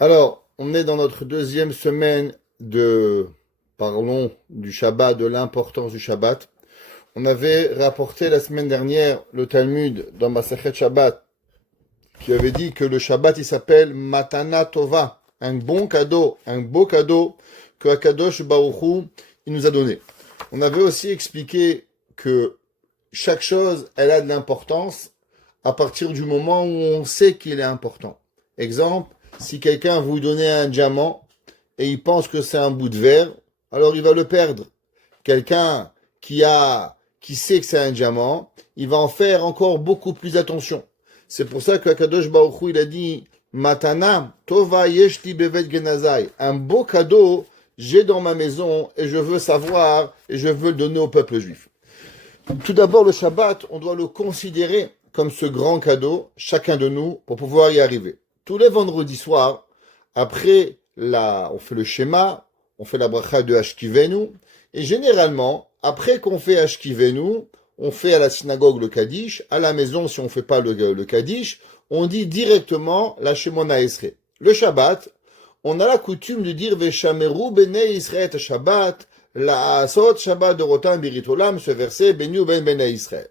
Alors, on est dans notre deuxième semaine de Parlons du Shabbat, de l'importance du Shabbat. On avait rapporté la semaine dernière le Talmud dans Masachet Shabbat qui avait dit que le Shabbat il s'appelle Matana Tova, un bon cadeau, un beau cadeau que Akadosh Baruch Hu, il nous a donné. On avait aussi expliqué que chaque chose, elle a de l'importance à partir du moment où on sait qu'il est important. Exemple, si quelqu'un vous donne un diamant et il pense que c'est un bout de verre, alors il va le perdre. Quelqu'un qui sait que c'est un diamant, il va en faire encore beaucoup plus attention. C'est pour ça que Kadosh Baruch Hu, il a dit Matana tova yeshli bevet genazai, un beau cadeau j'ai dans ma maison et je veux savoir et je veux le donner au peuple juif. Tout d'abord, le Shabbat, on doit le considérer comme ce grand cadeau, chacun de nous, pour pouvoir y arriver. Tous les vendredis soirs, on fait le schéma, on fait la bracha de Ashkivenu, et généralement, après qu'on fait Ashkivenu, on fait à la synagogue le Kaddish, à la maison, si on ne fait pas le Kaddish, on dit directement la Shemona Esrei. Le Shabbat, on a la coutume de dire Veshameru bene Israël Shabbat, la Asot Shabbat de Rotan Biritolam, ce verset, Benu ben bene Israël.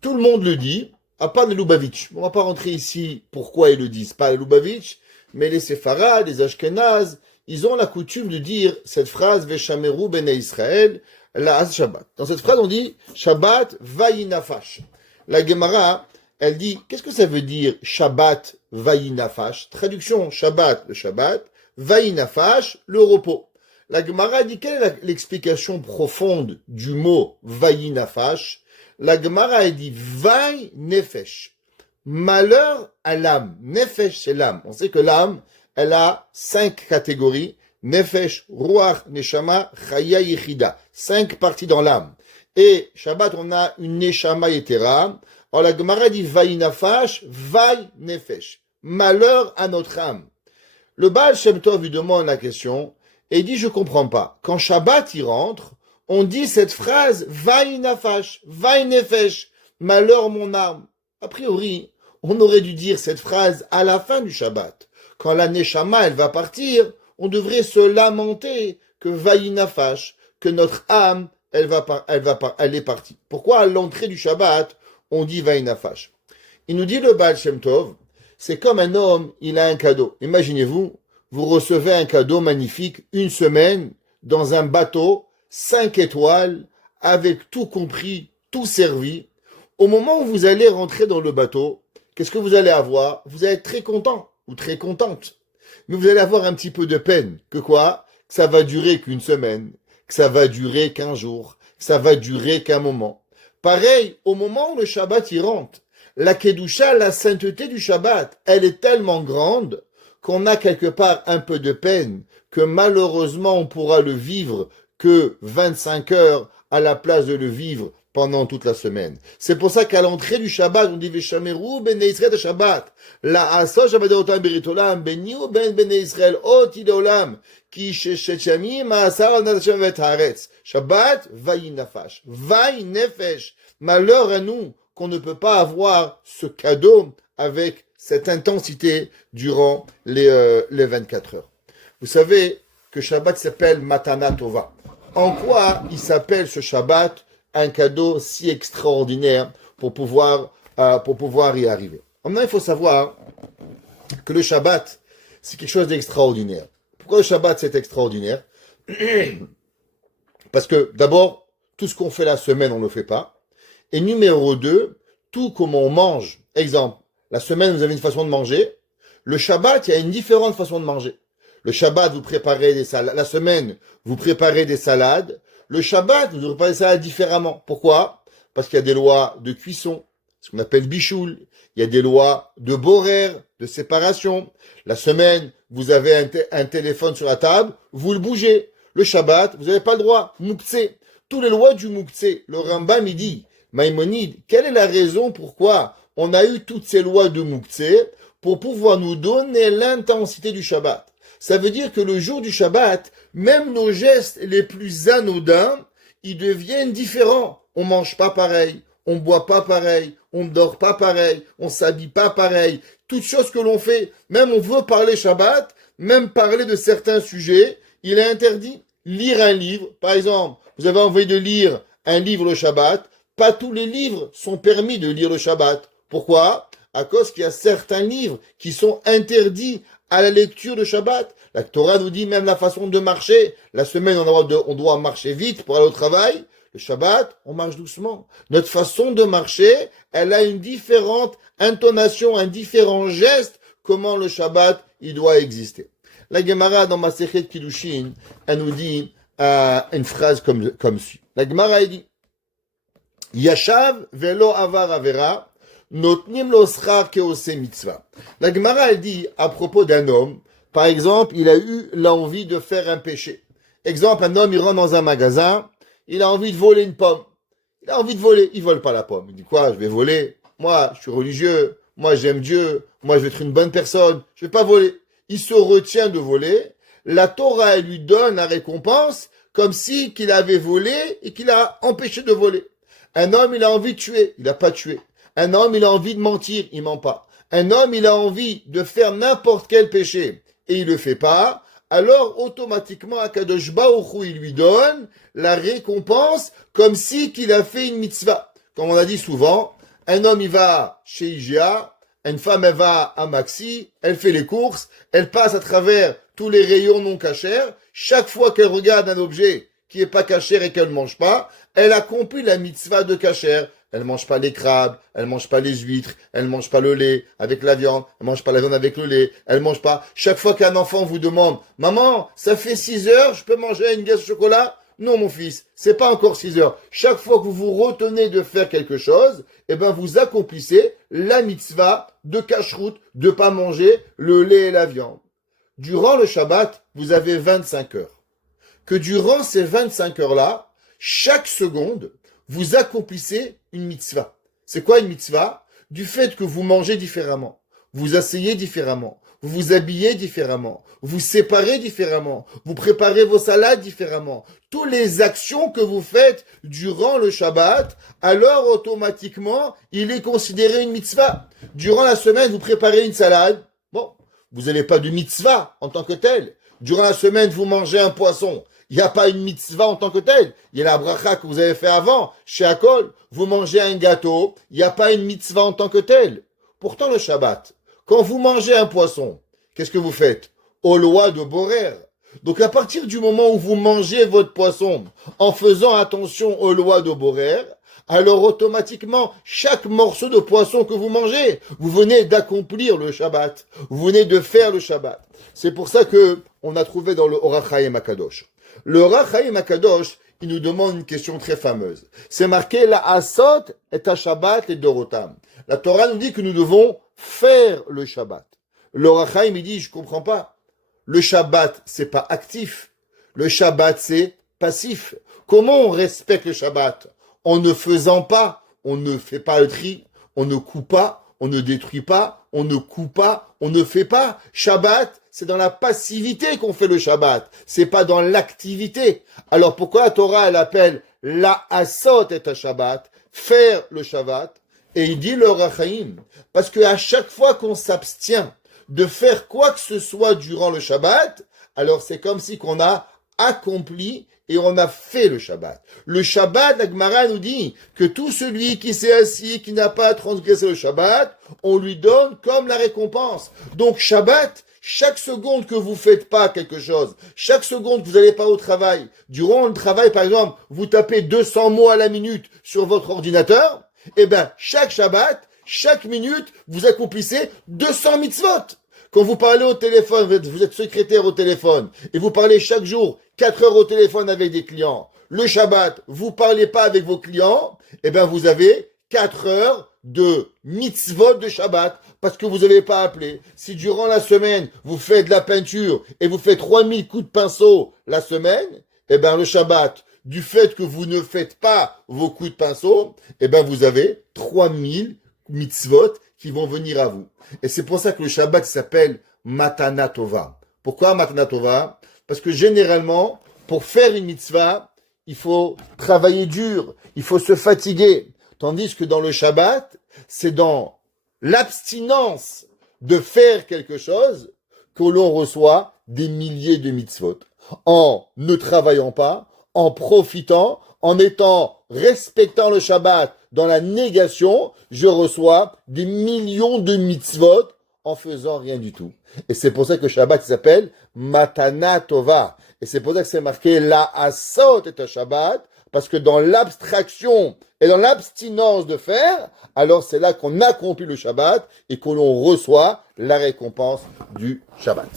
Tout le monde le dit, à part les Lubavitch. On ne va pas rentrer ici pourquoi ils le disent, pas les Lubavitch, mais les Séfarades, les Ashkenazes, ils ont la coutume de dire cette phrase Veshameru bene Israël, la As Shabbat. Dans cette phrase, on dit Shabbat vayinafash. La Gemara, elle dit, qu'est-ce que ça veut dire Shabbat vayinafash? Traduction Shabbat, le Shabbat, vayinafash, le repos. La Gemara dit, quelle est l'explication profonde du mot vayinafash? La Gemara dit Vay nefesh. Malheur à l'âme. Nefesh, c'est l'âme. On sait que l'âme, elle a 5 catégories. Nefesh, Ruach, Neshama, Chaya, Yechida. 5 parties dans l'âme. Et Shabbat, on a une Neshama Yetera. Alors la Gemara dit Vay nafash, Vay nefesh. Malheur à notre âme. Le Baal Shem Tov lui demande la question et dit je comprends pas. Quand Shabbat y rentre, on dit cette phrase Vay nafash, Vay nefesh, malheur mon âme. A priori, on aurait dû dire cette phrase à la fin du Shabbat. Quand la Neshama elle va partir, on devrait se lamenter que Vay nafash, que notre âme elle est partie. Pourquoi à l'entrée du Shabbat on dit Vay nafash? Il nous dit le Baal Shem Tov, c'est comme un homme, il a un cadeau. Imaginez-vous, vous recevez un cadeau magnifique, une semaine, dans un bateau, 5 étoiles, avec tout compris, tout servi. Au moment où vous allez rentrer dans le bateau, qu'est-ce que vous allez avoir? Vous allez être très content ou très contente. Mais vous allez avoir un petit peu de peine. Que quoi? Que ça va durer qu'une semaine, que ça va durer qu'un jour, que ça va durer qu'un moment. Pareil, au moment où le Shabbat y rentre, la Kedusha, la sainteté du Shabbat, elle est tellement grande qu'on a quelque part un peu de peine, que malheureusement on pourra le vivre que 25 heures à la place de le vivre pendant toute la semaine. C'est pour ça qu'à l'entrée du Shabbat, on dit Veshameru bene Israël Shabbat. La Asa Shabbat de Rotan Biritolam, Beni ben bene Israël, Oti de Olam, Ki Shechami, Maasar Nadashem vet Haaretz. Shabbat, Vay nafash, Vay nefesh. Malheur à nous qu'on ne peut pas avoir ce cadeau avec cette intensité durant les 24 heures. Vous savez que Shabbat s'appelle Matana Tova. En quoi il s'appelle ce Shabbat un cadeau si extraordinaire pour pouvoir y arriver? Maintenant, il faut savoir que le Shabbat, c'est quelque chose d'extraordinaire. Pourquoi le Shabbat, c'est extraordinaire? Parce que, d'abord, tout ce qu'on fait la semaine, on ne le fait pas. Et numéro 2, tout comment on mange. Exemple, la semaine, vous avez une façon de manger. Le Shabbat, il y a une différente façon de manger. Le Shabbat, vous préparez des salades. La semaine, vous préparez des salades. Le Shabbat, vous préparez des salades différemment. Pourquoi? Parce qu'il y a des lois de cuisson, ce qu'on appelle bichoul. Il y a des lois de borer, de séparation. La semaine, vous avez un téléphone sur la table, vous le bougez. Le Shabbat, vous n'avez pas le droit. Mouktsé. Toutes les lois du Mouktsé. Le Rambam, il dit, Maïmonide, quelle est la raison pourquoi on a eu toutes ces lois de Mouktsé pour pouvoir nous donner l'intensité du Shabbat? Ça veut dire que le jour du Shabbat, même nos gestes les plus anodins, ils deviennent différents. On mange pas pareil, on boit pas pareil, on dort pas pareil, on s'habille pas pareil. Toutes choses que l'on fait, même on veut parler Shabbat, même parler de certains sujets, il est interdit. Lire un livre, par exemple, vous avez envie de lire un livre le Shabbat, pas tous les livres sont permis de lire le Shabbat. Pourquoi? À cause qu'il y a certains livres qui sont interdits à la lecture de Shabbat. La Torah nous dit même la façon de marcher. La semaine, on doit marcher vite pour aller au travail. Le Shabbat, on marche doucement. Notre façon de marcher, elle a une différente intonation, un différent geste, comment le Shabbat, il doit exister. La Gemara, dans Masechet Kiddushin, elle nous dit une phrase comme suit. La Gemara, elle dit, Yashav velo avar avera, notnim lo schar keose mitzvah. La Gemara, elle dit, à propos d'un homme, par exemple, il a eu l'envie de faire un péché. Exemple, un homme, il rentre dans un magasin, il a envie de voler une pomme. Il a envie de voler, il vole pas la pomme. Il dit quoi? Je vais voler. Moi, je suis religieux. Moi, j'aime Dieu. Moi, je vais être une bonne personne. Je vais pas voler. Il se retient de voler. La Torah, elle lui donne la récompense comme si qu'il avait volé et qu'il a empêché de voler. Un homme, il a envie de tuer. Il n'a pas tué. Un homme, il a envie de mentir. Il ment pas. Un homme, il a envie de faire n'importe quel péché et il le fait pas. Alors, automatiquement, Akadosh Baruch Hu, il lui donne la récompense comme si qu'il a fait une mitzvah. Comme on a dit souvent, un homme, il va chez IGA, une femme, elle va à Maxi, elle fait les courses, elle passe à travers tous les rayons non cachers. Chaque fois qu'elle regarde un objet qui est pas caché et qu'elle ne mange pas, elle accomplit la mitzvah de cacher. Elle mange pas les crabes, elle mange pas les huîtres, elle mange pas le lait avec la viande, elle mange pas la viande avec le lait, elle mange pas. Chaque fois qu'un enfant vous demande, maman, ça fait 6 heures, je peux manger une glace au chocolat? Non, mon fils, c'est pas encore 6 heures. Chaque fois que vous vous retenez de faire quelque chose, eh ben, vous accomplissez la mitzvah de cacheroute, de pas manger le lait et la viande. Durant le Shabbat, vous avez 25 heures. Que durant ces 25 heures-là, chaque seconde, vous accomplissez une mitzvah. C'est quoi une mitzvah? Du fait que vous mangez différemment, vous asseyez différemment, vous vous habillez différemment, vous séparez différemment, vous préparez vos salades différemment. Toutes les actions que vous faites durant le Shabbat, alors automatiquement, il est considéré une mitzvah. Durant la semaine, vous préparez une salade. Bon, vous n'avez pas de mitzvah en tant que tel. Durant la semaine, vous mangez un poisson. Il n'y a pas une mitzvah en tant que telle. Il y a la bracha que vous avez fait avant. Chez Akol, vous mangez un gâteau. Il n'y a pas une mitzvah en tant que telle. Pourtant, le Shabbat, quand vous mangez un poisson, qu'est-ce que vous faites? Aux lois de Borer. Donc, à partir du moment où vous mangez votre poisson en faisant attention aux lois de Borer, alors automatiquement, chaque morceau de poisson que vous mangez, vous venez d'accomplir le Shabbat. Vous venez de faire le Shabbat. C'est pour ça que on a trouvé dans le Orach Chaim HaKadosh. Le Orach Chaim HaKadosh, il nous demande une question très fameuse. C'est marqué la Asot et ta Shabbat et Dorotam. La Torah nous dit que nous devons faire le Shabbat. Le Orach Chaim, il dit, je comprends pas. Le Shabbat, c'est pas actif. Le Shabbat, c'est passif. Comment on respecte le Shabbat? En ne faisant pas, on ne fait pas le tri, on ne coupe pas, on ne détruit pas, on ne coupe pas, on ne fait pas. Shabbat, c'est dans la passivité qu'on fait le Shabbat. C'est pas dans l'activité. Alors pourquoi la Torah, elle appelle la asot et ta Shabbat, faire le Shabbat? Et il dit le Orach Chaim, parce qu'à chaque fois qu'on s'abstient de faire quoi que ce soit durant le Shabbat, alors c'est comme si qu'on a accompli et on a fait le Shabbat. Le Shabbat, la Gemara nous dit que tout celui qui s'est assis, qui n'a pas transgressé le Shabbat, on lui donne comme la récompense. Donc Shabbat, chaque seconde que vous faites pas quelque chose, chaque seconde que vous n'allez pas au travail, durant le travail par exemple, vous tapez 200 mots à la minute sur votre ordinateur, eh ben chaque Shabbat, chaque minute, vous accomplissez 200 mitzvot. Quand vous parlez au téléphone, vous êtes secrétaire au téléphone, et vous parlez chaque jour 4 heures au téléphone avec des clients. Le Shabbat, vous parlez pas avec vos clients, eh ben vous avez 4 heures de mitzvot de Shabbat, parce que vous n'avez pas appelé. Si durant la semaine, vous faites de la peinture, et vous faites 3000 coups de pinceau la semaine, eh ben le Shabbat, du fait que vous ne faites pas vos coups de pinceau, eh ben vous avez 3000 mitzvot qui vont venir à vous. Et c'est pour ça que le Shabbat s'appelle Matana Tova. Pourquoi Matana Tova? Parce que généralement, pour faire une mitzvah, il faut travailler dur, il faut se fatiguer. Tandis que dans le Shabbat, c'est dans l'abstinence de faire quelque chose que l'on reçoit des milliers de mitzvot. En ne travaillant pas, en profitant, respectant le Shabbat dans la négation, je reçois des millions de mitzvot en faisant rien du tout. Et c'est pour ça que Shabbat s'appelle Matana Tova. Et c'est pour ça que c'est marqué la Asot et Shabbat, parce que dans l'abstraction et dans l'abstinence de faire, alors c'est là qu'on accomplit le Shabbat et que l'on reçoit la récompense du Shabbat.